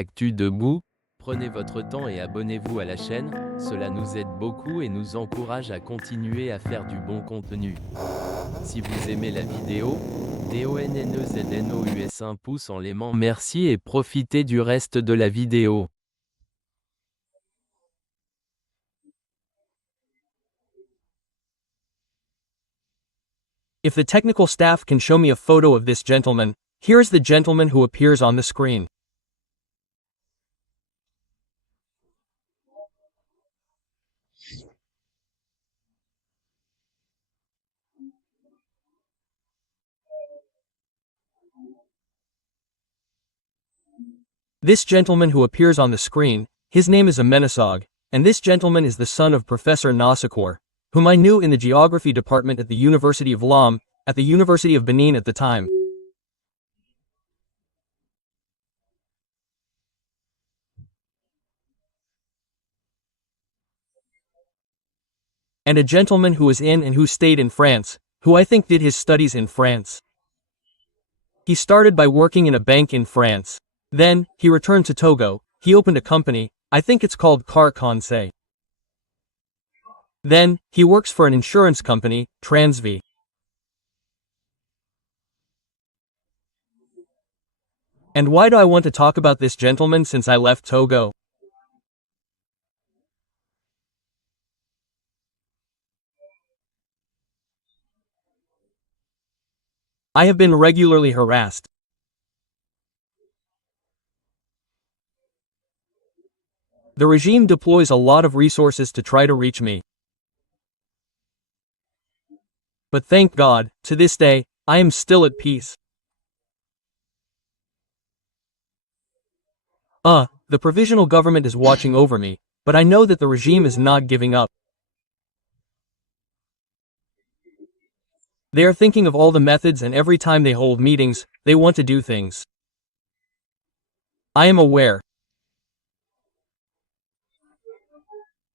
Actu debout, prenez votre temps et abonnez-vous à la chaîne, cela nous aide beaucoup et nous encourage à continuer à faire du bon contenu. Si vous aimez la vidéo, DONNEZNOUS un pouce en l'aimant, merci et profitez du reste de la vidéo. If the technical staff can show me a photo of this gentleman, here is the gentleman who appears on the screen. This gentleman who appears on the screen, his name is Amenasog, and this gentleman is the son of Professor Nasakor, whom I knew in the geography department at the University of Lom, at the University of Benin at the time. And a gentleman who was in and who stayed in France, who I think did his studies in France. He started by working in a bank in France. Then, he returned to Togo, he opened a company, I think it's called Car Conseil. Then, he works for an insurance company, Transvi. And why do I want to talk about this gentleman since I left Togo? I have been regularly harassed. The regime deploys a lot of resources to try to reach me. But thank God, to this day, I am still at peace. The provisional government is watching over me, but I know that the regime is not giving up. They are thinking of all the methods, and every time they hold meetings, they want to do things. I am aware.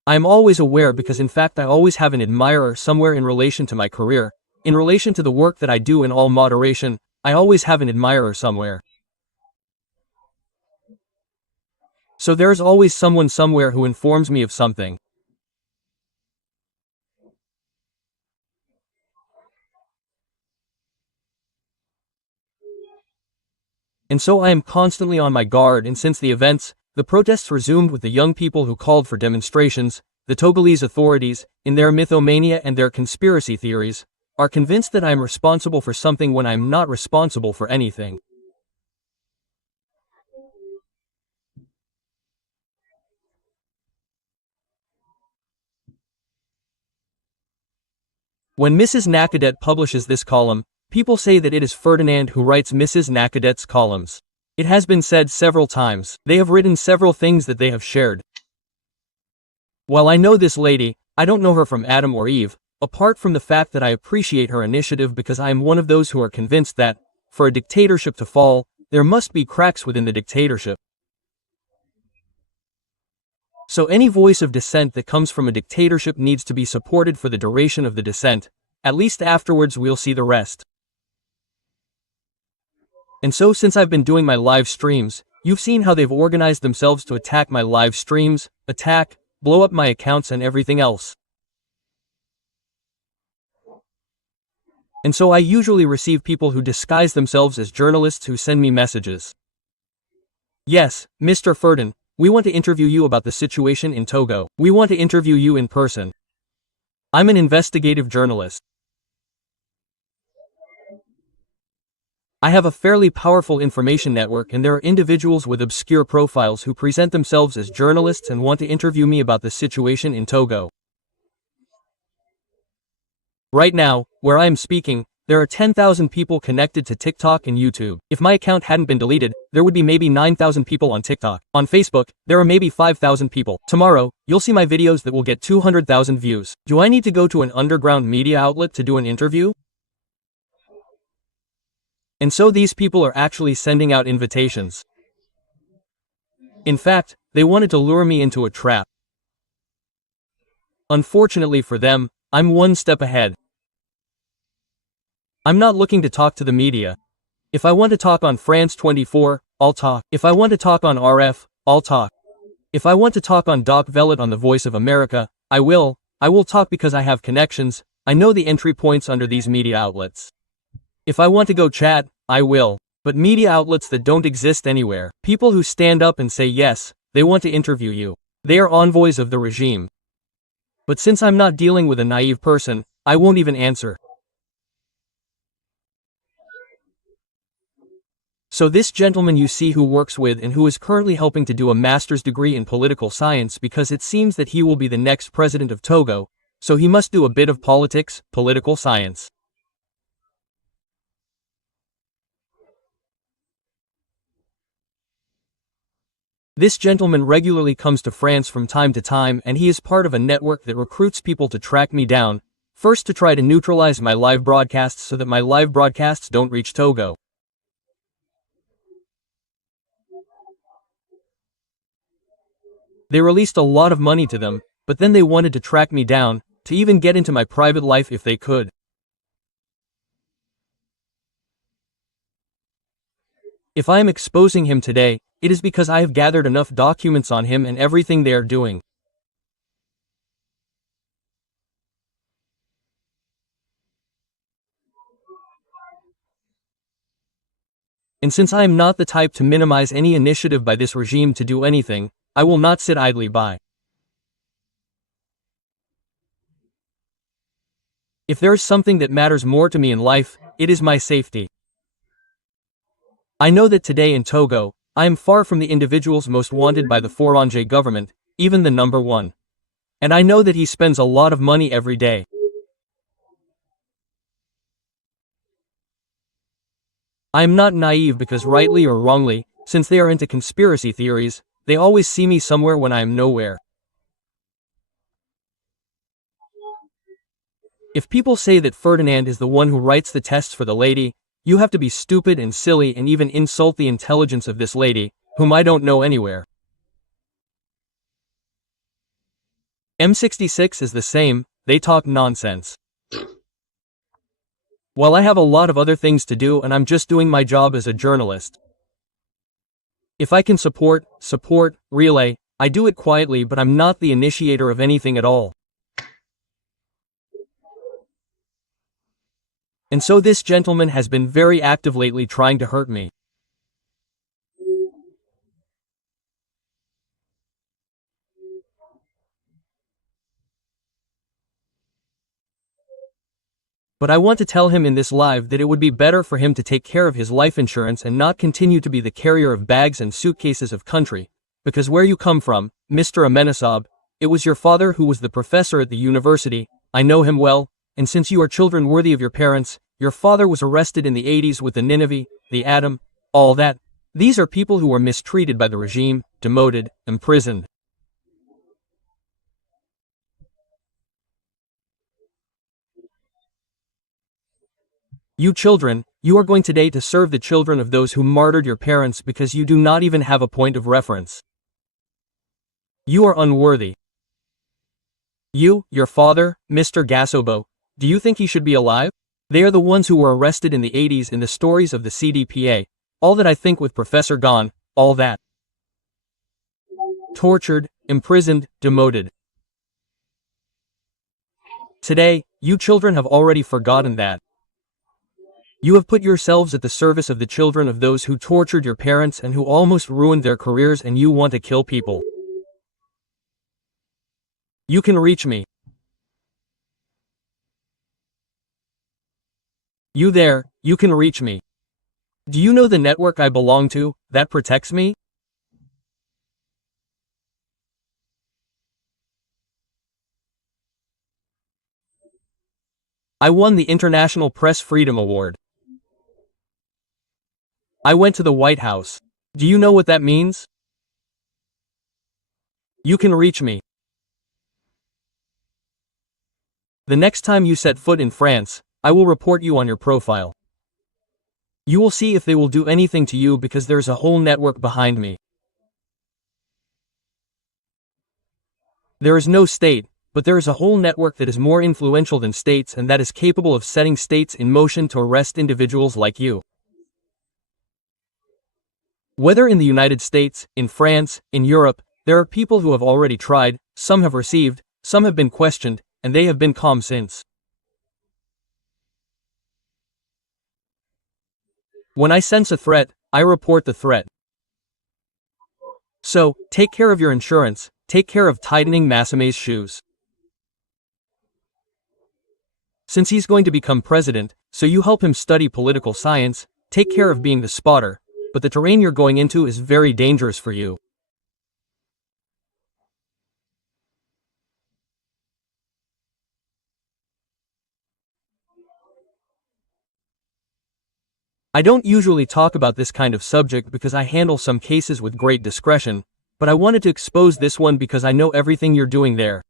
I am always aware because in fact I always have an admirer somewhere in relation to my career, in relation to the work that I do in all moderation, I always have an admirer somewhere. So there is always someone somewhere who informs me of something. And so I am constantly on my guard, and since the events, the protests resumed with the young people who called for demonstrations, the Togolese authorities, in their mythomania and their conspiracy theories, are convinced that I am responsible for something when I am not responsible for anything. When Mrs. Nakadet publishes this column, people say that it is Ferdinand who writes Mrs. Nakadet's columns. It has been said several times. They have written several things that they have shared. While I know this lady, I don't know her from Adam or Eve, apart from the fact that I appreciate her initiative because I am one of those who are convinced that, for a dictatorship to fall, there must be cracks within the dictatorship. So any voice of dissent that comes from a dictatorship needs to be supported for the duration of the dissent, at least afterwards we'll see the rest. And so since I've been doing my live streams, you've seen how they've organized themselves to attack my live streams, blow up my accounts and everything else. And so I usually receive people who disguise themselves as journalists who send me messages. Yes, Mr. Ferdinand, we want to interview you about the situation in Togo. We want to interview you in person. I'm an investigative journalist. I have a fairly powerful information network, and there are individuals with obscure profiles who present themselves as journalists and want to interview me about the situation in Togo. Right now, where I am speaking, there are 10,000 people connected to TikTok and YouTube. If my account hadn't been deleted, there would be maybe 9,000 people on TikTok. On Facebook, there are maybe 5,000 people. Tomorrow, you'll see my videos that will get 200,000 views. Do I need to go to an underground media outlet to do an interview? And so these people are actually sending out invitations. In fact, they wanted to lure me into a trap. Unfortunately for them, I'm one step ahead. I'm not looking to talk to the media. If I want to talk on France 24, I'll talk. If I want to talk on RF, I'll talk. If I want to talk on Doc Velvet on the Voice of America, I will. I will talk because I have connections. I know the entry points under these media outlets. If I want to go chat, I will. But media outlets that don't exist anywhere, people who stand up and say yes, they want to interview you. They are envoys of the regime. But since I'm not dealing with a naive person, I won't even answer. So this gentleman you see who works with and who is currently helping to do a master's degree in political science because it seems that he will be the next president of Togo, so he must do a bit of politics, political science. This gentleman regularly comes to France from time to time and he is part of a network that recruits people to track me down, first to try to neutralize my live broadcasts so that my live broadcasts don't reach Togo. They released a lot of money to them, but then they wanted to track me down, to even get into my private life if they could. If I am exposing him today, it is because I have gathered enough documents on him and everything they are doing. And since I am not the type to minimize any initiative by this regime to do anything, I will not sit idly by. If there is something that matters more to me in life, it is my safety. I know that today in Togo, I am far from the individuals most wanted by the Faure government, even the number one. And I know that he spends a lot of money every day. I am not naive because rightly or wrongly, since they are into conspiracy theories, they always see me somewhere when I am nowhere. If people say that Ferdinand is the one who writes the tests for the lady, you have to be stupid and silly and even insult the intelligence of this lady, whom I don't know anywhere. M66 is the same, they talk nonsense. Well, I have a lot of other things to do and I'm just doing my job as a journalist. If I can support, relay, I do it quietly but I'm not the initiator of anything at all. And so this gentleman has been very active lately trying to hurt me. But I want to tell him in this live that it would be better for him to take care of his life insurance and not continue to be the carrier of bags and suitcases of country, because where you come from, Mr. Amenasab, it was your father who was the professor at the university, I know him well, and since you are children worthy of your parents, your father was arrested in the 80s with the Nineveh, the Adam, all that. These are people who were mistreated by the regime, demoted, imprisoned. You children, you are going today to serve the children of those who martyred your parents because you do not even have a point of reference. You are unworthy. You, your father, Mr. Gasobo, do you think he should be alive? They are the ones who were arrested in the 80s in the stories of the CDPA, all that I think with Professor Gone, all that. Tortured, imprisoned, demoted. Today, you children have already forgotten that. You have put yourselves at the service of the children of those who tortured your parents and who almost ruined their careers and you want to kill people. You can reach me. You there, you can reach me. Do you know the network I belong to, that protects me? I won the International Press Freedom Award. I went to the White House. Do you know what that means? You can reach me. The next time you set foot in France, I will report you on your profile. You will see if they will do anything to you because there's a whole network behind me. There is no state, but there is a whole network that is more influential than states and that is capable of setting states in motion to arrest individuals like you. Whether in the United States, in France, in Europe, there are people who have already tried, some have received, some have been questioned, and they have been calm since. When I sense a threat, I report the threat. So, take care of your insurance, take care of tightening Massame's shoes. Since he's going to become president, so you help him study political science, take care of being the spotter, but the terrain you're going into is very dangerous for you. I don't usually talk about this kind of subject because I handle some cases with great discretion, but I wanted to expose this one because I know everything you're doing there.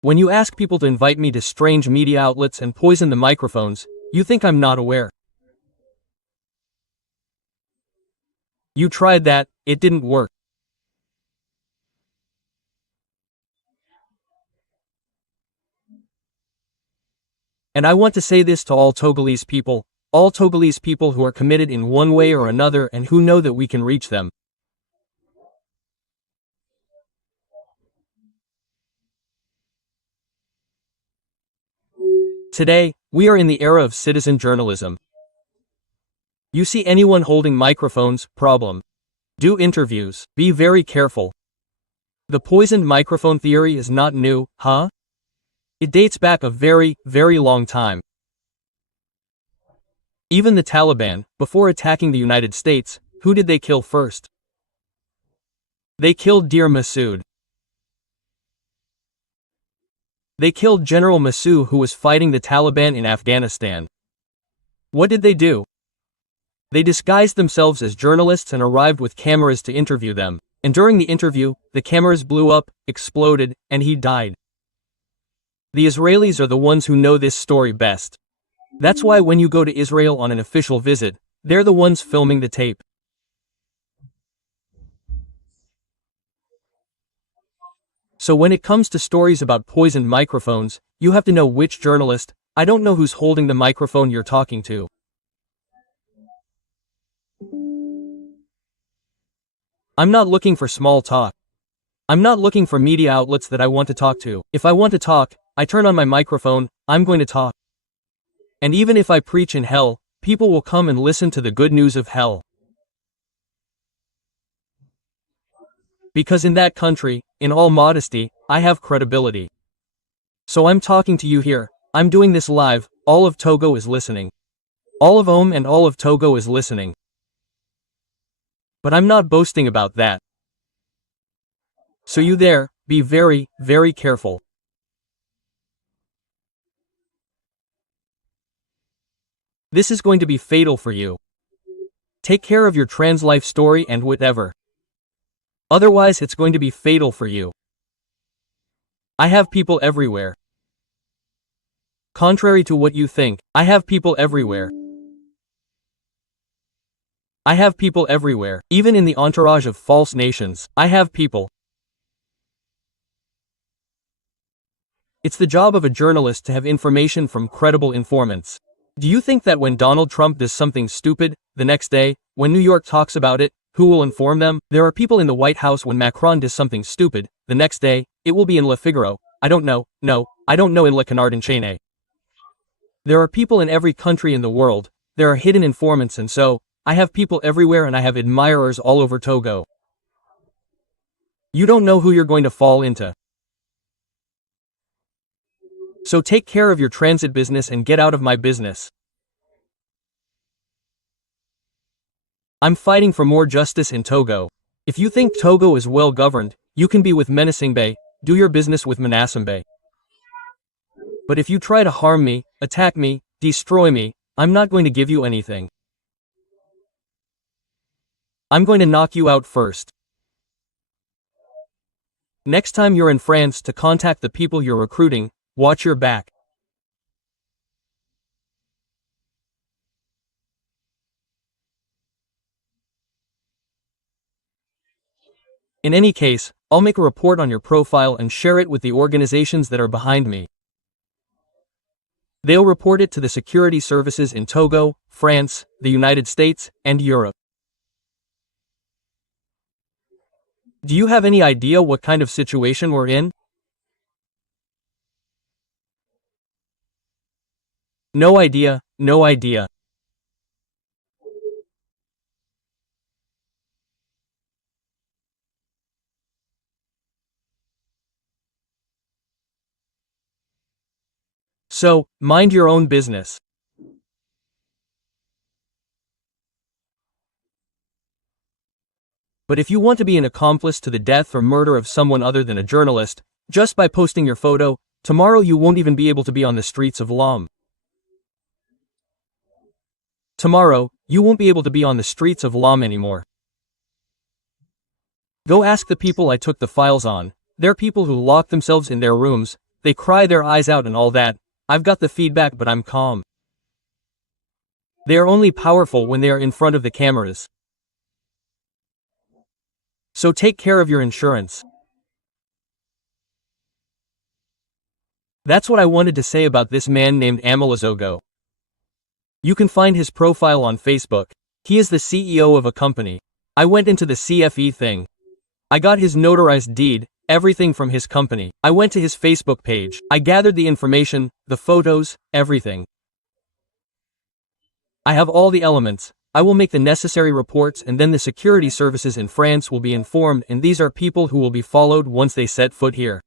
When you ask people to invite me to strange media outlets and poison the microphones, you think I'm not aware. You tried that, it didn't work. And I want to say this to all Togolese people who are committed in one way or another and who know that we can reach them. Today, we are in the era of citizen journalism. You see anyone holding microphones, problem. Do interviews, be very careful. The poisoned microphone theory is not new, huh? It dates back a very, very long time. Even the Taliban, before attacking the United States, who did they kill first? They killed Dear Massoud. They killed General Massoud who was fighting the Taliban in Afghanistan. What did they do? They disguised themselves as journalists and arrived with cameras to interview them, and during the interview, the cameras blew up, exploded, and he died. The Israelis are the ones who know this story best. That's why when you go to Israel on an official visit, they're the ones filming the tape. So when it comes to stories about poisoned microphones, you have to know which journalist. I don't know who's holding the microphone you're talking to. I'm not looking for small talk. I'm not looking for media outlets that I want to talk to. If I want to talk, I turn on my microphone, I'm going to talk. And even if I preach in hell, people will come and listen to the good news of hell. Because in that country, in all modesty, I have credibility. So I'm talking to you here, I'm doing this live, all of Togo is listening. All of Ohm and all of Togo is listening. But I'm not boasting about that. So you there, be very, very careful. This is going to be fatal for you. Take care of your trans life story and whatever. Otherwise it's going to be fatal for you. I have people everywhere. Contrary to what you think, I have people everywhere. I have people everywhere, even in the entourage of false nations, I have people. It's the job of a journalist to have information from credible informants. Do you think that when Donald Trump does something stupid, the next day, when New York talks about it, who will inform them? There are people in the White House when Macron does something stupid, the next day, it will be in Le Figaro. I don't know, no, I don't know in Le Canard Enchaîné. There are people in every country in the world, there are hidden informants and so, I have people everywhere and I have admirers all over Togo. You don't know who you're going to fall into. So take care of your transit business and get out of my business. I'm fighting for more justice in Togo. If you think Togo is well governed, you can be with Mey Gnassingbé, do your business with Mey Gnassingbé. But if you try to harm me, attack me, destroy me, I'm not going to give you anything. I'm going to knock you out first. Next time you're in France to contact the people you're recruiting, watch your back. In any case, I'll make a report on your profile and share it with the organizations that are behind me. They'll report it to the security services in Togo, France, the United States, and Europe. Do you have any idea what kind of situation we're in? No idea, no idea. So, mind your own business. But if you want to be an accomplice to the death or murder of someone other than a journalist, just by posting your photo, tomorrow you won't even be able to be on the streets of Lom. Tomorrow, you won't be able to be on the streets of Lom anymore. Go ask the people I took the files on. They're people who lock themselves in their rooms, they cry their eyes out and all that. I've got the feedback, but I'm calm. They are only powerful when they are in front of the cameras. So take care of your insurance. That's what I wanted to say about this man named Amalazogo. You can find his profile on Facebook. He is the CEO of a company. I went into the CFE thing. I got his notarized deed, everything from his company. I went to his Facebook page. I gathered the information, the photos, everything. I have all the elements. I will make the necessary reports and then the security services in France will be informed, and these are people who will be followed once they set foot here.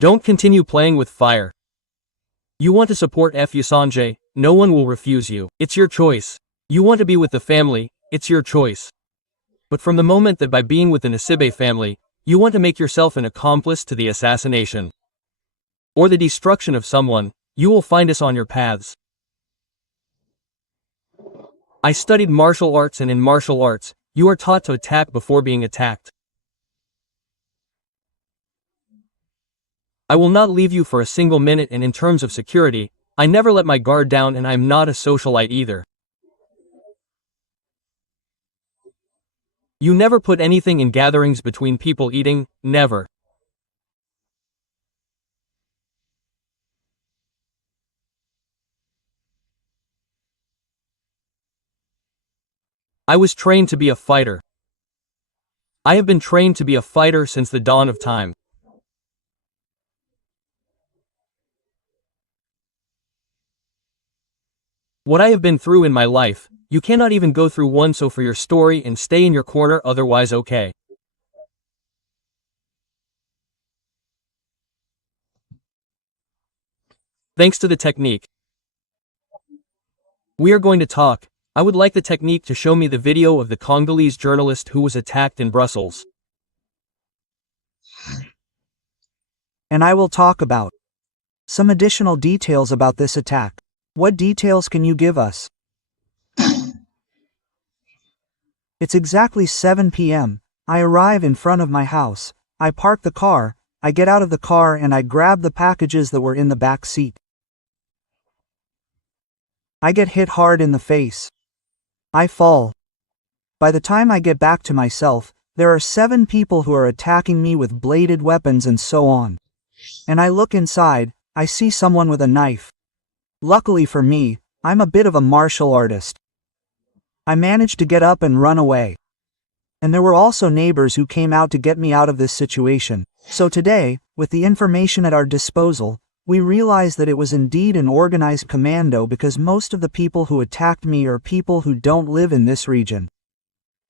Don't continue playing with fire. You want to support Fusange, no one will refuse you. It's your choice. You want to be with the family, it's your choice. But from the moment that by being with the Gnassingbé family, you want to make yourself an accomplice to the assassination or the destruction of someone, you will find us on your paths. I studied martial arts, and in martial arts, you are taught to attack before being attacked. I will not leave you for a single minute, and in terms of security, I never let my guard down, and I'm not a socialite either. You never put anything in gatherings between people eating, never. I was trained to be a fighter. I have been trained to be a fighter since the dawn of time. What I have been through in my life, you cannot even go through one, so for your story and stay in your corner, otherwise okay. Thanks to the technique. We are going to talk. I would like the technique to show me the video of the Congolese journalist who was attacked in Brussels. And I will talk about some additional details about this attack. What details can you give us? It's exactly 7 p.m. I arrive in front of my house. I park the car, I get out of the car and I grab the packages that were in the back seat. I get hit hard in the face. I fall. By the time I get back to myself, there are 7 people who are attacking me with bladed weapons and so on. And I look inside, I see someone with a knife. Luckily for me, I'm a bit of a martial artist. I managed to get up and run away. And there were also neighbors who came out to get me out of this situation. So today, with the information at our disposal, we realized that it was indeed an organized commando, because most of the people who attacked me are people who don't live in this region.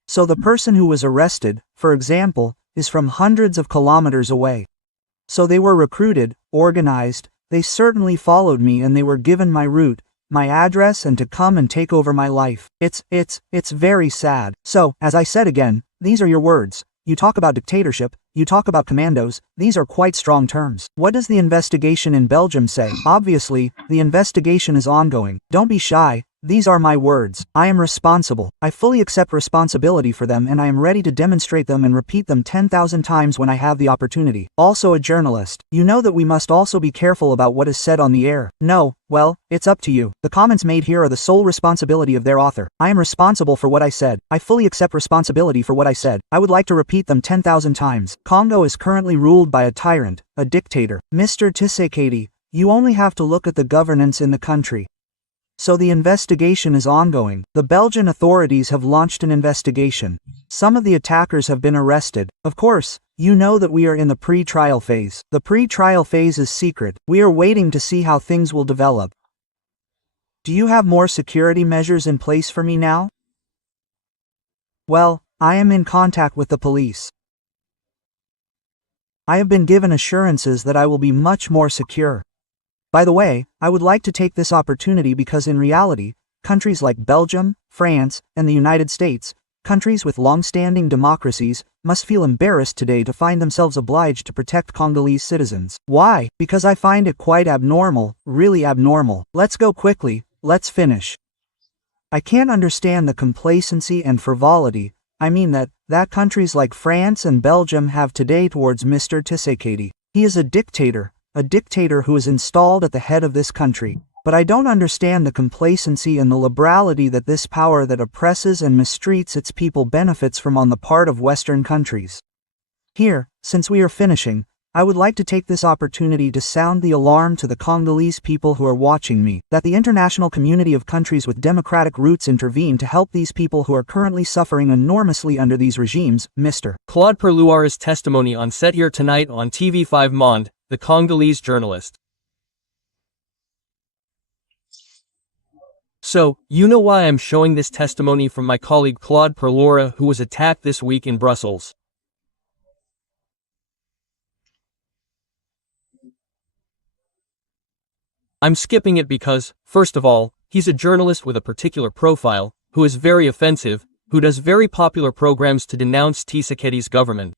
So the person who was arrested, for example, is from hundreds of kilometers away. So they were recruited, organized, they certainly followed me and they were given my route, my address, and to come and take over my life. It's very sad. So, as I said again, these are your words. You talk about dictatorship, you talk about commandos, these are quite strong terms. What does the investigation in Belgium say? Obviously, the investigation is ongoing. Don't be shy, These are my words. I am responsible. I fully accept responsibility for them and I am ready to demonstrate them and repeat them 10,000 times when I have the opportunity. Also a journalist. You know that we must also be careful about what is said on the air. No, well, it's up to you. The comments made here are the sole responsibility of their author. I am responsible for what I said. I fully accept responsibility for what I said. I would like to repeat them 10,000 times. Congo is currently ruled by a tyrant, a dictator. Mr. Tshisekedi, you only have to look at the governance in the country. So the investigation is ongoing. The Belgian authorities have launched an investigation. Some of the attackers have been arrested. Of course, you know that we are in the pre-trial phase. The pre-trial phase is secret. We are waiting to see how things will develop. Do you have more security measures in place for me now? Well, I am in contact with the police. I have been given assurances that I will be much more secure. By the way, I would like to take this opportunity because in reality, countries like Belgium, France, and the United States, countries with long-standing democracies, must feel embarrassed today to find themselves obliged to protect Congolese citizens. Why? Because I find it quite abnormal, really abnormal. Let's go quickly, let's finish. I can't understand the complacency and frivolity, I mean that countries like France and Belgium have today towards Mr. Tshisekedi. He is a dictator who is installed at the head of this country. But I don't understand the complacency and the liberality that this power that oppresses and mistreats its people benefits from on the part of Western countries. Here, since we are finishing, I would like to take this opportunity to sound the alarm to the Congolese people who are watching me, that the international community of countries with democratic roots intervene to help these people who are currently suffering enormously under these regimes. Mr. Claude Perlouar's testimony on set here tonight on TV5 Monde, the Congolese journalist. So, you know why I'm showing this testimony from my colleague Claude Perloura, who was attacked this week in Brussels. I'm skipping it because, first of all, he's a journalist with a particular profile, who is very offensive, who does very popular programs to denounce Tshisekedi's government.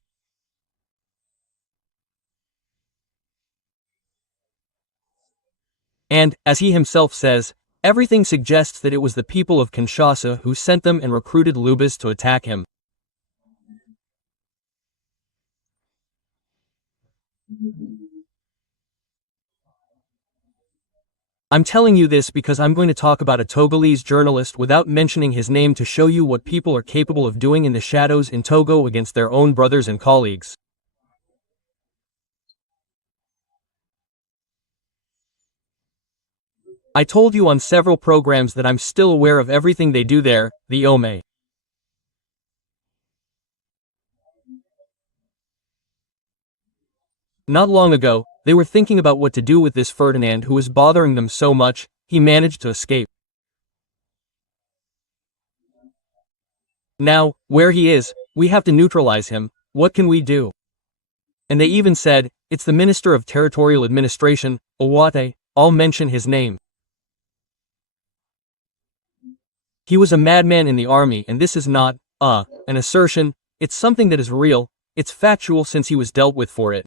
And, as he himself says, everything suggests that it was the people of Kinshasa who sent them and recruited Lubas to attack him. I'm telling you this because I'm going to talk about a Togolese journalist without mentioning his name to show you what people are capable of doing in the shadows in Togo against their own brothers and colleagues. I told you on several programs that I'm still aware of everything they do there, the Ome. Not long ago, they were thinking about what to do with this Ferdinand who was bothering them so much, he managed to escape. Now, where he is, we have to neutralize him. What can we do? And they even said, it's the Minister of Territorial Administration, Ayite, I'll mention his name. He was a madman in the army, and this is not, an assertion, it's something that is real, it's factual since he was dealt with for it.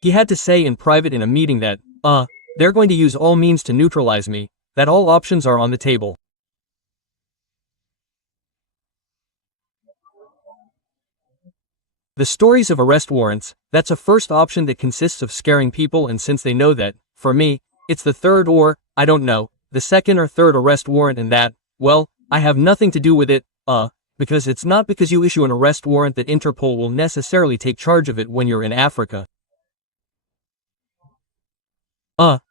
He had to say in private in a meeting that, they're going to use all means to neutralize me, that all options are on the table. The stories of arrest warrants, that's a first option that consists of scaring people, and since they know that, for me, it's the third or, I don't know, the second or third arrest warrant, and that, well, I have nothing to do with it, because it's not because you issue an arrest warrant that Interpol will necessarily take charge of it when you're in Africa.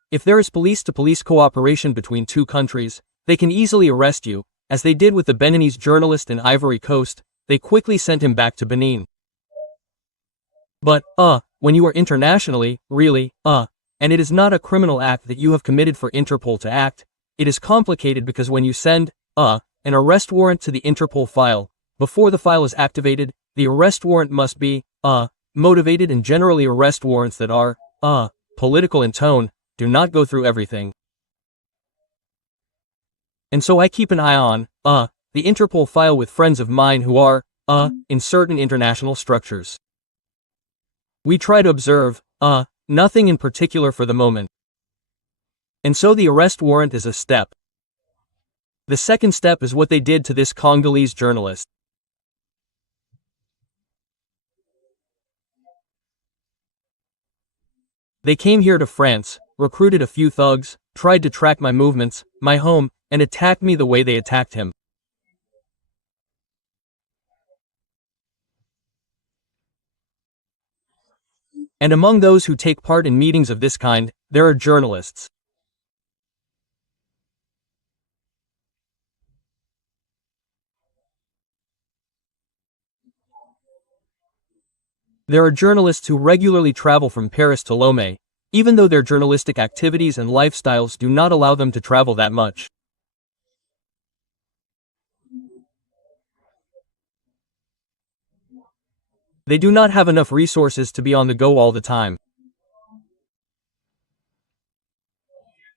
If there is police-to-police cooperation between two countries, they can easily arrest you, as they did with the Beninese journalist in Ivory Coast, they quickly sent him back to Benin. But, when you are internationally, really, and it is not a criminal act that you have committed for Interpol to act, it is complicated because when you send, an arrest warrant to the Interpol file, before the file is activated, the arrest warrant must be, motivated, and generally arrest warrants that are, political in tone, do not go through everything. And so I keep an eye on, the Interpol file with friends of mine who are, in certain international structures. We try to observe, nothing in particular for the moment. And so the arrest warrant is a step. The second step is what they did to this Congolese journalist. They came here to France, recruited a few thugs, tried to track my movements, my home, and attacked me the way they attacked him. And among those who take part in meetings of this kind, there are journalists. There are journalists who regularly travel from Paris to Lomé, even though their journalistic activities and lifestyles do not allow them to travel that much. They do not have enough resources to be on the go all the time.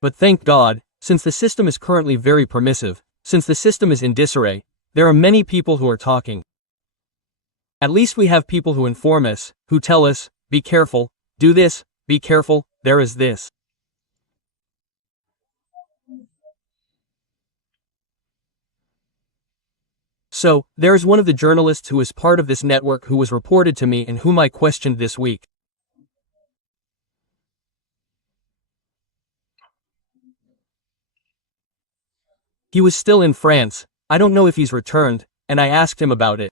But thank God, since the system is currently very permissive, since the system is in disarray, there are many people who are talking. At least we have people who inform us, who tell us, be careful, do this, be careful, there is this. So, there is one of the journalists who is part of this network who was reported to me and whom I questioned this week. He was still in France, I don't know if he's returned, and I asked him about it.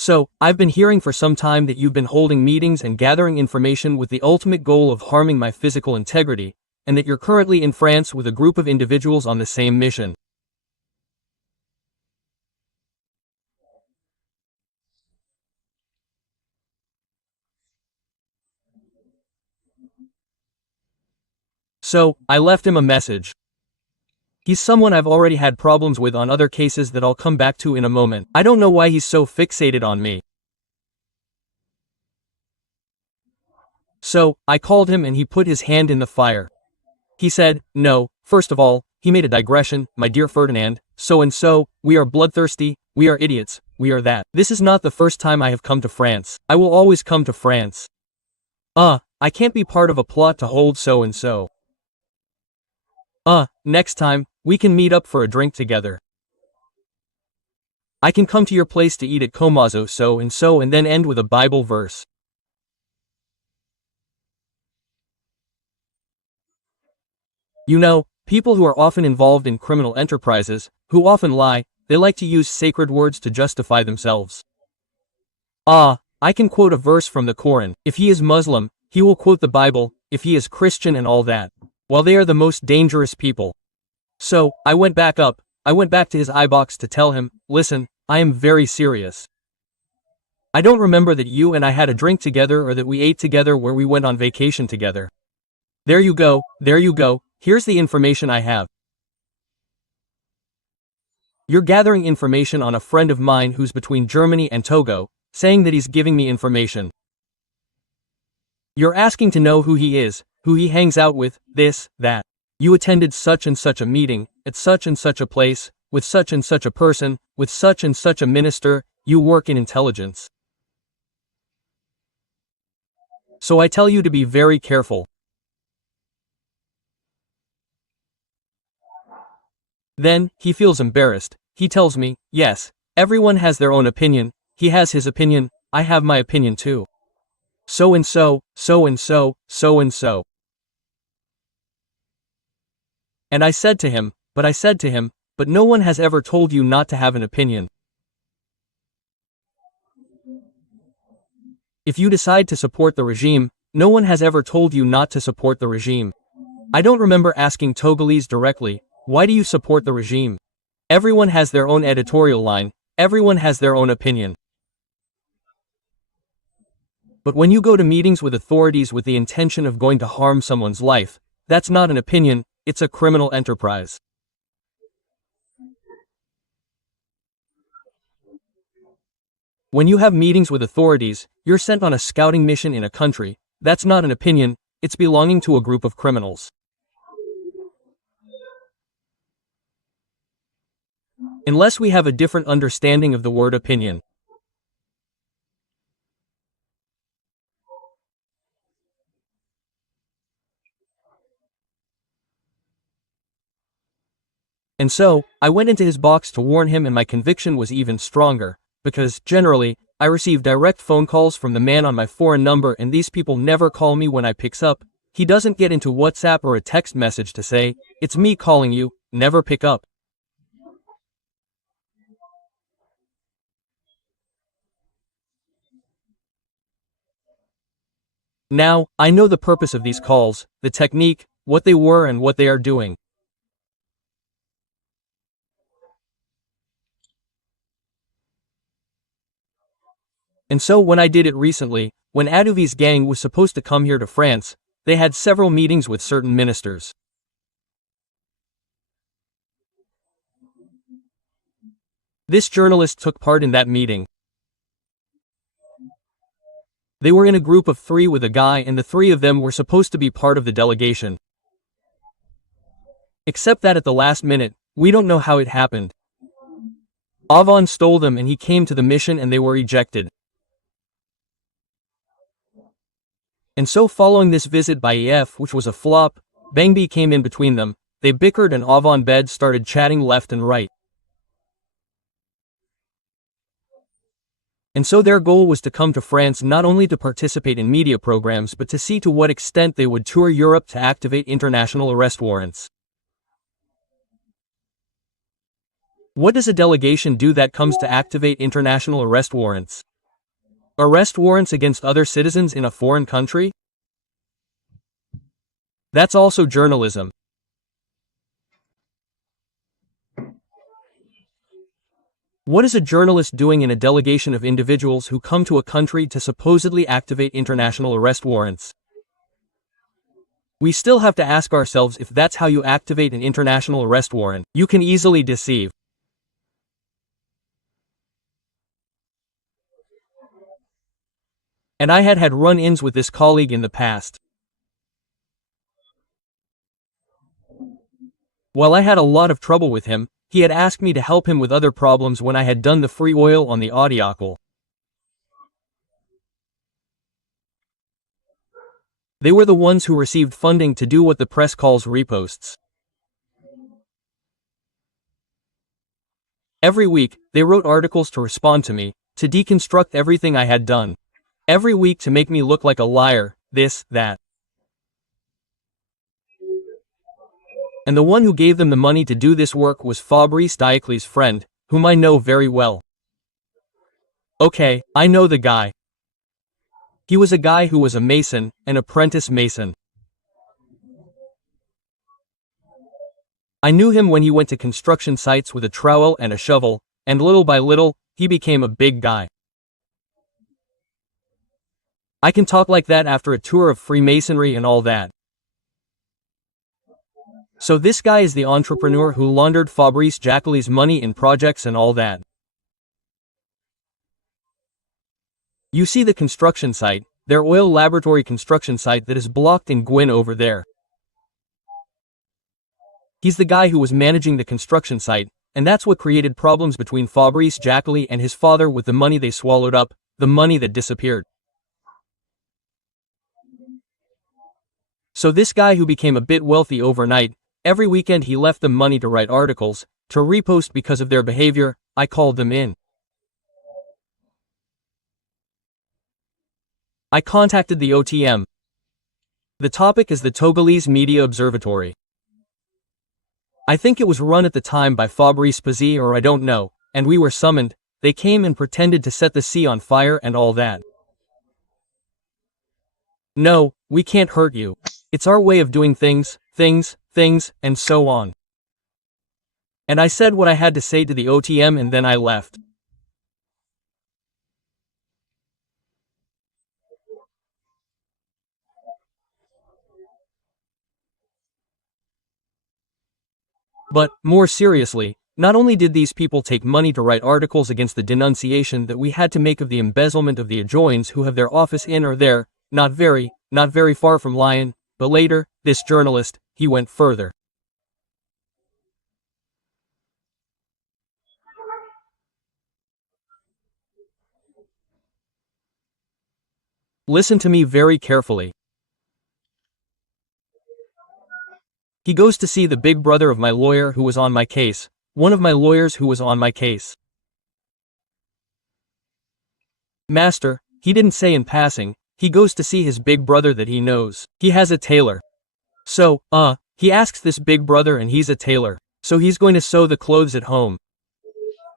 So, I've been hearing for some time that you've been holding meetings and gathering information with the ultimate goal of harming my physical integrity, and that you're currently in France with a group of individuals on the same mission. So, I left him a message. He's someone I've already had problems with on other cases that I'll come back to in a moment. I don't know why he's so fixated on me. So, I called him and he put his hand in the fire. He said, no, first of all, he made a digression, my dear Ferdinand, so and so, we are bloodthirsty, we are idiots, we are that. This is not the first time I have come to France. I will always come to France. I can't be part of a plot to hold so and so. Next time, we can meet up for a drink together. I can come to your place to eat at Komazo so and then end with a Bible verse. You know, people who are often involved in criminal enterprises, who often lie, they like to use sacred words to justify themselves. I can quote a verse from the Quran. If he is Muslim, he will quote the Bible, if he is Christian and all that. While they are the most dangerous people. So, I went back to his iBox to tell him, listen, I am very serious. I don't remember that you and I had a drink together or that we ate together where we went on vacation together. There you go, here's the information I have. You're gathering information on a friend of mine who's between Germany and Togo, saying that he's giving me information. You're asking to know who he is, who he hangs out with, this, that. You attended such and such a meeting, at such and such a place, with such and such a person, with such and such a minister, you work in intelligence. So I tell you to be very careful. Then, he feels embarrassed. He tells me, yes, everyone has their own opinion, he has his opinion, I have my opinion too. So and so, so and so, so and so. And I said to him, but no one has ever told you not to have an opinion. If you decide to support the regime, no one has ever told you not to support the regime. I don't remember asking Togolese directly, why do you support the regime? Everyone has their own editorial line, everyone has their own opinion. But when you go to meetings with authorities with the intention of going to harm someone's life, that's not an opinion, it's a criminal enterprise. When you have meetings with authorities, you're sent on a scouting mission in a country, that's not an opinion, it's belonging to a group of criminals. Unless we have a different understanding of the word opinion. And so, I went into his box to warn him, and my conviction was even stronger, because, generally, I receive direct phone calls from the man on my foreign number, and these people never call me when I picks up. He doesn't get into WhatsApp or a text message to say, "It's me calling you," never pick up. Now, I know the purpose of these calls, the technique, what they were and what they are doing. And so when I did it recently, when Adouvi's gang was supposed to come here to France, they had several meetings with certain ministers. This journalist took part in that meeting. They were in a group of 3 with a guy, and the 3 of them were supposed to be part of the delegation. Except that at the last minute, we don't know how it happened. Avon stole them and he came to the mission and they were ejected. And so following this visit by EF, which was a flop, Bangbi came in between them, they bickered and Avon Bed started chatting left and right. And so their goal was to come to France not only to participate in media programs but to see to what extent they would tour Europe to activate international arrest warrants. What does a delegation do that comes to activate international arrest warrants? Arrest warrants against other citizens in a foreign country? That's also journalism. What is a journalist doing in a delegation of individuals who come to a country to supposedly activate international arrest warrants? We still have to ask ourselves if that's how you activate an international arrest warrant. You can easily deceive. And I had run-ins with this colleague in the past. While I had a lot of trouble with him, he had asked me to help him with other problems when I had done the free oil on the article. They were the ones who received funding to do what the press calls reposts. Every week, they wrote articles to respond to me, to deconstruct everything I had done. Every week to make me look like a liar, this, that. And the one who gave them the money to do this work was Fabrice Diacle's friend, whom I know very well. Okay, I know the guy. He was a guy who was a mason, an apprentice mason. I knew him when he went to construction sites with a trowel and a shovel, and little by little, he became a big guy. I can talk like that after a tour of Freemasonry and all that. So this guy is the entrepreneur who laundered Fabrice Diacle's money in projects and all that. You see the construction site, their oil laboratory construction site that is blocked in Gwyn over there. He's the guy who was managing the construction site, and that's what created problems between Fabrice Diacle and his father with the money they swallowed up, the money that disappeared. So this guy who became a bit wealthy overnight, every weekend he left them money to write articles, to repost because of their behavior. I called them in. I contacted the OTM. The topic is the Togolese Media Observatory. I think it was run at the time by Fabrice Pazzi or I don't know, and we were summoned. They came and pretended to set the sea on fire and all that. No, we can't hurt you. It's our way of doing things, and so on. And I said what I had to say to the OTM and then I left. But, more seriously, not only did these people take money to write articles against the denunciation that we had to make of the embezzlement of the adjoins who have their office in or there, not very far from Lyon, but later, this journalist, he went further. Listen to me very carefully. He goes to see the big brother of my lawyer who was on my case, one of my lawyers who was on my case. Master, he didn't say in passing, he goes to see his big brother that he knows. He has a tailor. So, he asks this big brother and he's a tailor. So he's going to sew the clothes at home.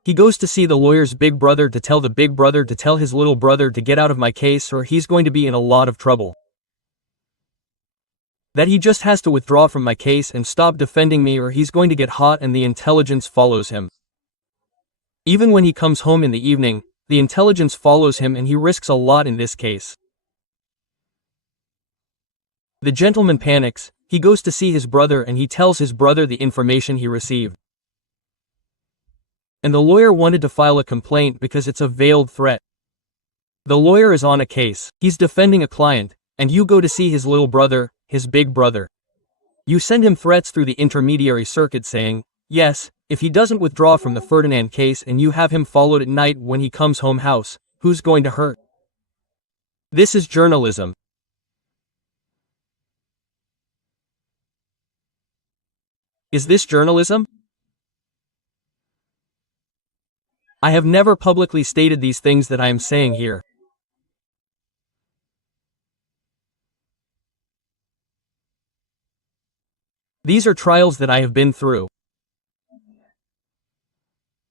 He goes to see the lawyer's big brother to tell the big brother to tell his little brother to get out of my case or he's going to be in a lot of trouble. That he just has to withdraw from my case and stop defending me or he's going to get hot and the intelligence follows him. Even when he comes home in the evening, the intelligence follows him and he risks a lot in this case. The gentleman panics, he goes to see his brother and he tells his brother the information he received. And the lawyer wanted to file a complaint because it's a veiled threat. The lawyer is on a case, he's defending a client, and you go to see his little brother, his big brother. You send him threats through the intermediary circuit saying, yes, if he doesn't withdraw from the Ferdinand case and you have him followed at night when he comes home house, who's going to hurt? This is journalism. Is this journalism? I have never publicly stated these things that I am saying here. These are trials that I have been through.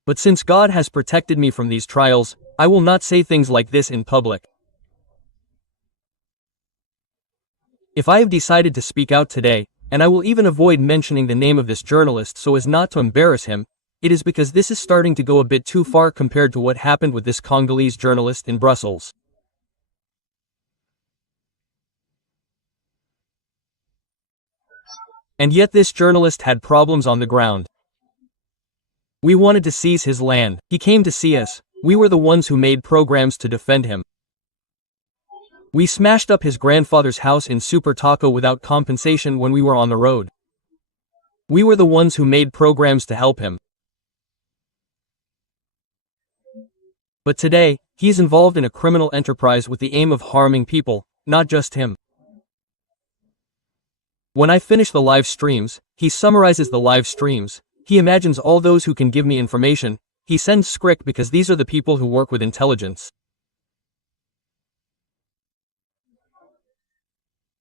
But since God has protected me from these trials, I will not say things like this in public. If I have decided to speak out today, and I will even avoid mentioning the name of this journalist so as not to embarrass him, it is because this is starting to go a bit too far compared to what happened with this Congolese journalist in Brussels. And yet this journalist had problems on the ground. We wanted to seize his land. He came to see us. We were the ones who made programs to defend him. We smashed up his grandfather's house in Super Taco without compensation when we were on the road. We were the ones who made programs to help him. But today, he's involved in a criminal enterprise with the aim of harming people, not just him. When I finish the live streams, he summarizes the live streams, he imagines all those who can give me information, he sends script because these are the people who work with intelligence.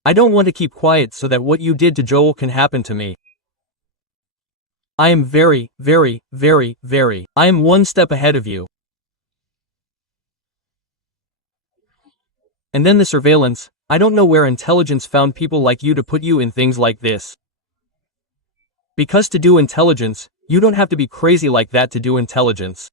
I don't want to keep quiet so that what you did to Joel can happen to me. I am very, I am one step ahead of you. And then the surveillance, I don't know where intelligence found people like you to put you in things like this. Because to do intelligence, you don't have to be crazy like that to do intelligence.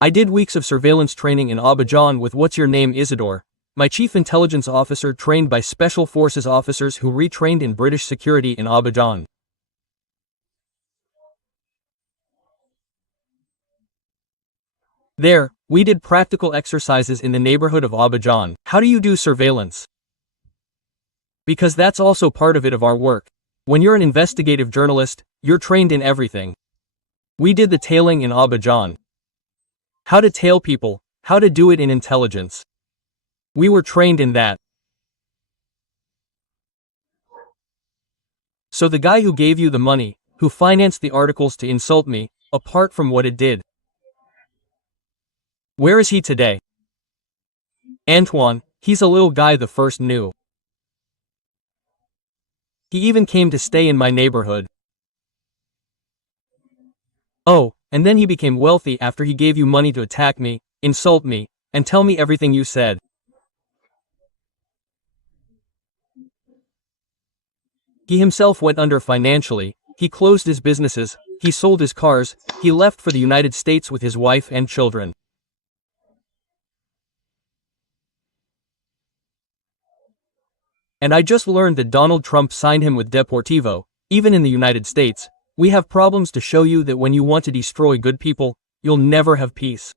I did weeks of surveillance training in Abidjan with What's Your Name Isidore, my chief intelligence officer trained by Special Forces officers who retrained in British security in Abidjan. There, we did practical exercises in the neighborhood of Abidjan. How do you do surveillance? Because that's also part of it of our work. When you're an investigative journalist, you're trained in everything. We did the tailing in Abidjan. How to tail people, how to do it in intelligence. We were trained in that. So the guy who gave you the money, who financed the articles to insult me, apart from what it did. Where is he today? Antoine, he's a little guy the first knew. He even came to stay in my neighborhood. Oh, and then he became wealthy after he gave you money to attack me, insult me, and tell me everything you said. He himself went under financially, he closed his businesses, he sold his cars, he left for the United States with his wife and children. And I just learned that Donald Trump signed him with Deportivo. Even in the United States, we have problems to show you that when you want to destroy good people, you'll never have peace.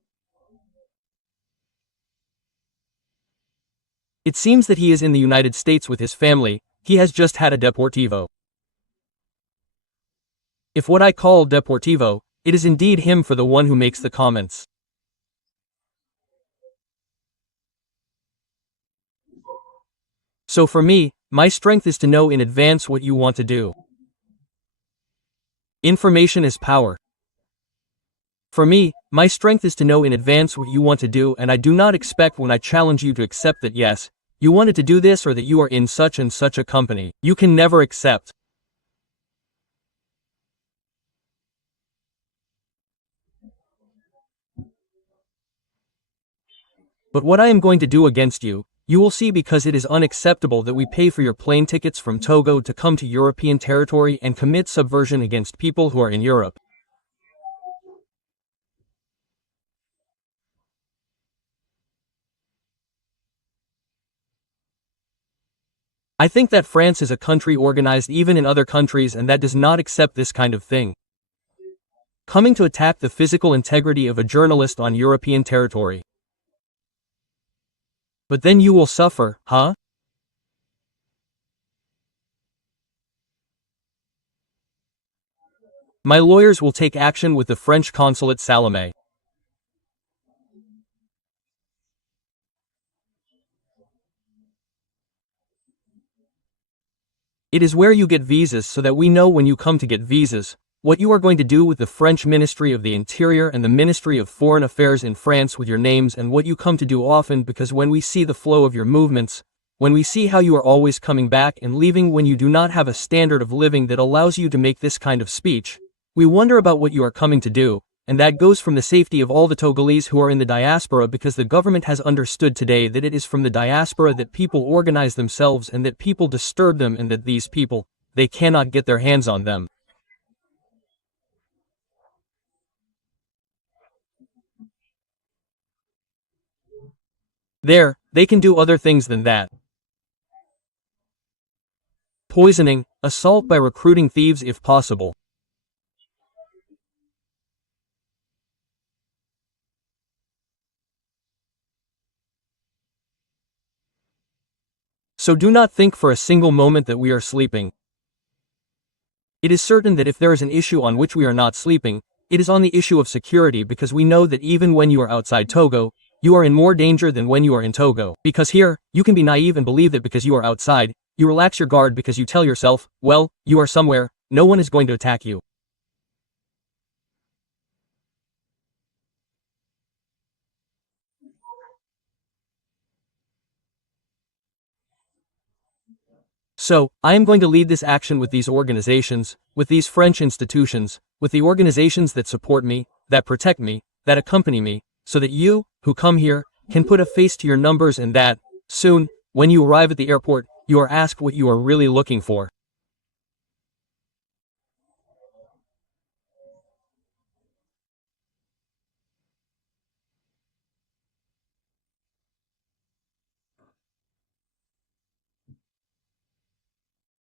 It seems that he is in the United States with his family, he has just had a Deportivo. If what I call Deportivo It is indeed him for the one who makes the comments. So for me, my strength is to know in advance what you want to do. Information is power. For me, my strength is to know in advance what you want to do, and I do not expect when I challenge you to accept that yes, you wanted to do this or that you are in such and such a company. You can never accept. But what I am going to do against you, you will see, because it is unacceptable that we pay for your plane tickets from Togo to come to European territory and commit subversion against people who are in Europe. I think that France is a country organized even in other countries and that does not accept this kind of thing. Coming to attack the physical integrity of a journalist on European territory. But then you will suffer, huh? My lawyers will take action with the French consulate Salome. It is where you get visas, so that we know when you come to get visas, what you are going to do with the French Ministry of the Interior and the Ministry of Foreign Affairs in France with your names, and what you come to do often, because when we see the flow of your movements, when we see how you are always coming back and leaving when you do not have a standard of living that allows you to make this kind of speech, we wonder about what you are coming to do, and that goes from the safety of all the Togolese who are in the diaspora, because the government has understood today that it is from the diaspora that people organize themselves and that people disturb them, and that these people, they cannot get their hands on them. There, they can do other things than that. Poisoning, assault by recruiting thieves if possible. So do not think for a single moment that we are sleeping. It is certain that if there is an issue on which we are not sleeping, it is on the issue of security, because we know that even when you are outside Togo, you are in more danger than when you are in Togo. Because here, you can be naive and believe that because you are outside, you relax your guard because you tell yourself, well, you are somewhere, no one is going to attack you. So, I am going to lead this action with these organizations, with these French institutions, with the organizations that support me, that protect me, that accompany me, so that you, who come here, can put a face to your numbers, and that, soon, when you arrive at the airport, you are asked what you are really looking for.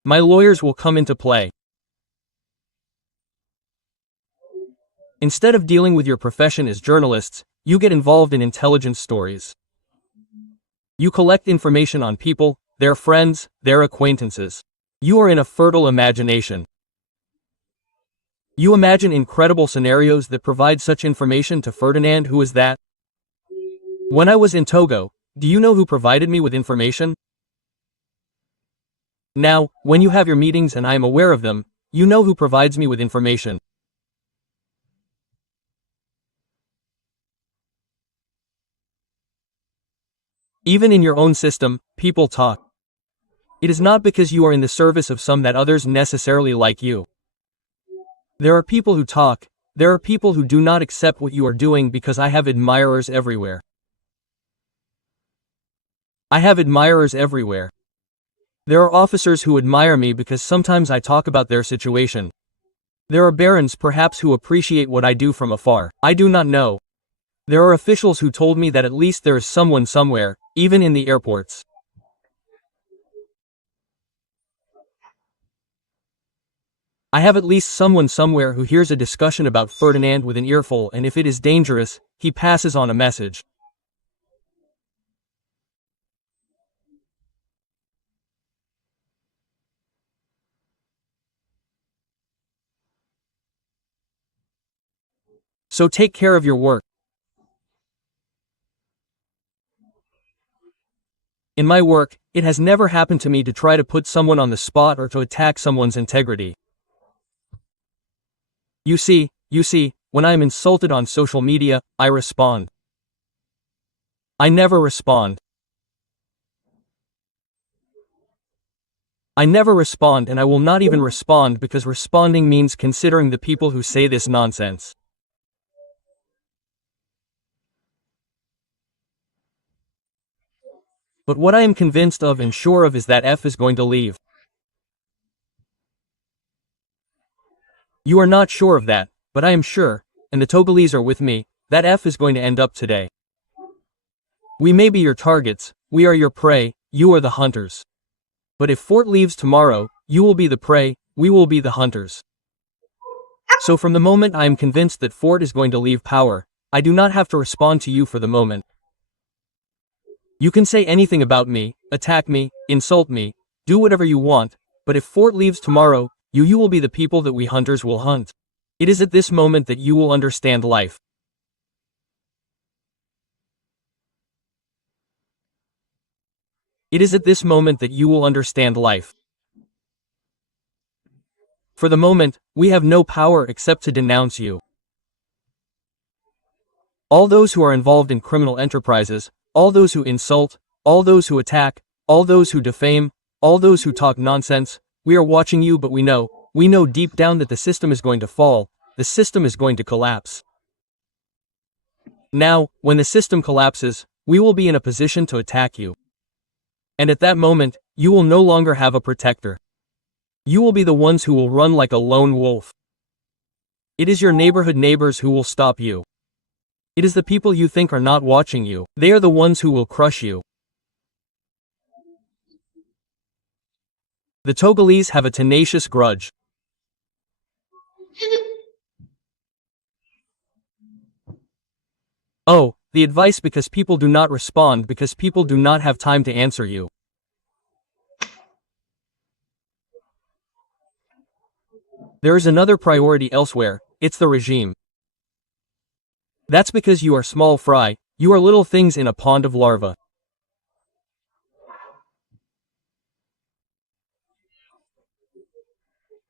My lawyers will come into play. Instead of dealing with your profession as journalists, you get involved in intelligence stories. You collect information on people, their friends, their acquaintances. You are in a fertile imagination. You imagine incredible scenarios that provide such information to Ferdinand. Who is that? When I was in Togo, do you know who provided me with information? Now, when you have your meetings and I am aware of them, you know who provides me with information. Even in your own system, people talk. It is not because you are in the service of some that others necessarily like you. There are people who talk, there are people who do not accept what you are doing, because I have admirers everywhere. I have admirers everywhere. There are officers who admire me because sometimes I talk about their situation. There are barons perhaps who appreciate what I do from afar. I do not know. There are officials who told me that at least there is someone somewhere, even in the airports. I have at least someone somewhere who hears a discussion about Ferdinand with an earful, and if it is dangerous, he passes on a message. So take care of your work. In my work, it has never happened to me to try to put someone on the spot or to attack someone's integrity. You see, when I am insulted on social media, I respond. I never respond. I never respond, and I will not even respond, because responding means considering the people who say this nonsense. But what I am convinced of and sure of is that F is going to leave. You are not sure of that, but I am sure, and the Togolese are with me, that F is going to end up today. We may be your targets, we are your prey, you are the hunters. But if Fort leaves tomorrow, you will be the prey, we will be the hunters. So from the moment I am convinced that Fort is going to leave power, I do not have to respond to you for the moment. You can say anything about me, attack me, insult me, do whatever you want, but if Fort leaves tomorrow, you will be the people that we hunters will hunt. It is at this moment that you will understand life. It is at this moment that you will understand life. For the moment, we have no power except to denounce you. All those who are involved in criminal enterprises, all those who insult, all those who attack, all those who defame, all those who talk nonsense, we are watching you, but we know deep down that the system is going to fall, the system is going to collapse. Now, when the system collapses, we will be in a position to attack you. And at that moment, you will no longer have a protector. You will be the ones who will run like a lone wolf. It is your neighborhood neighbors who will stop you. It is the people you think are not watching you. They are the ones who will crush you. The Togolese have a tenacious grudge. Oh, the advice, because people do not respond, because people do not have time to answer you. There is another priority elsewhere, it's the regime. That's because you are small fry, you are little things in a pond of larvae.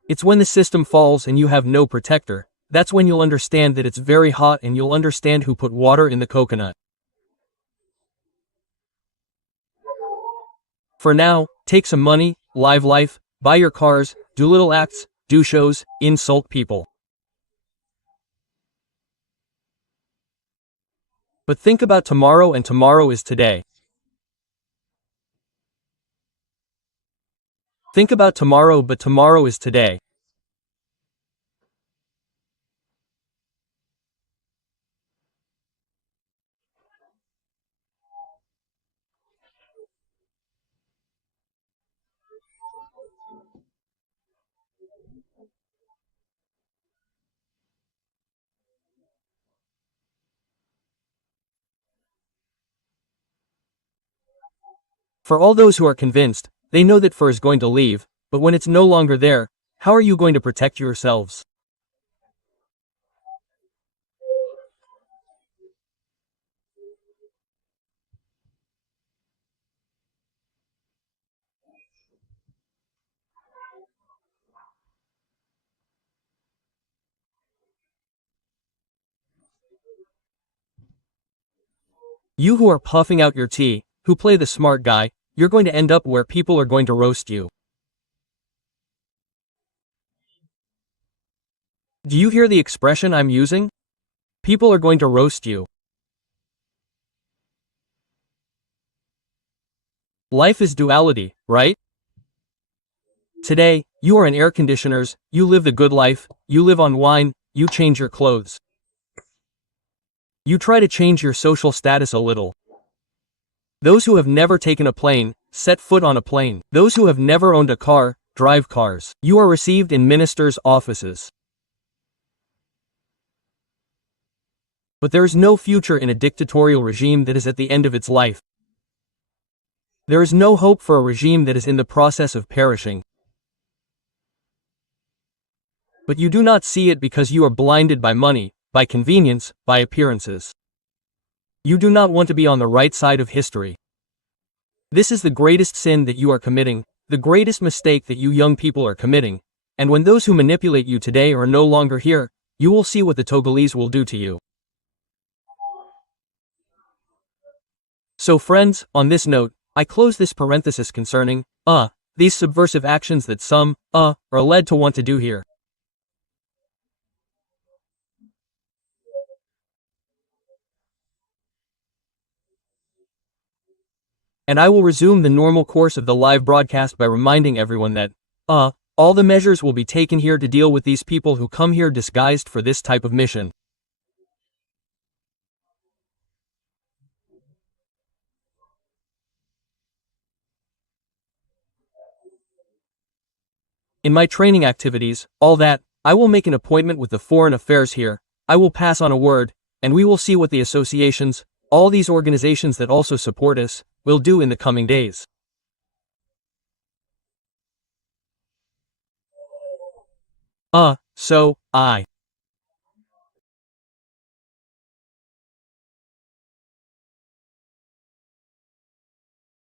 It's when the system falls and you have no protector, that's when you'll understand that it's very hot, and you'll understand who put water in the coconut. For now, take some money, live life, buy your cars, do little acts, do shows, insult people. But think about tomorrow, and tomorrow is today. Think about tomorrow, but tomorrow is today. For all those who are convinced, they know that Fur is going to leave, but when it's no longer there, how are you going to protect yourselves? You who are puffing out your tea, who play the smart guy, you're going to end up where people are going to roast you. Do you hear the expression I'm using? People are going to roast you. Life is duality, right? Today, you are in air conditioners, you live the good life, you live on wine, you change your clothes. You try to change your social status a little. Those who have never taken a plane, set foot on a plane. Those who have never owned a car, drive cars. You are received in ministers' offices. But there is no future in a dictatorial regime that is at the end of its life. There is no hope for a regime that is in the process of perishing. But you do not see it because you are blinded by money, by convenience, by appearances. You do not want to be on the right side of history. This is the greatest sin that you are committing, the greatest mistake that you young people are committing, and when those who manipulate you today are no longer here, you will see what the Togolese will do to you. So friends, on this note, I close this parenthesis concerning, these subversive actions that some, are led to want to do here. And I will resume the normal course of the live broadcast by reminding everyone that, all the measures will be taken here to deal with these people who come here disguised for this type of mission. In my training activities, all that, I will make an appointment with the foreign affairs here, I will pass on a word, and we will see what the associations, all these organizations that also support us, will do in the coming days. So, I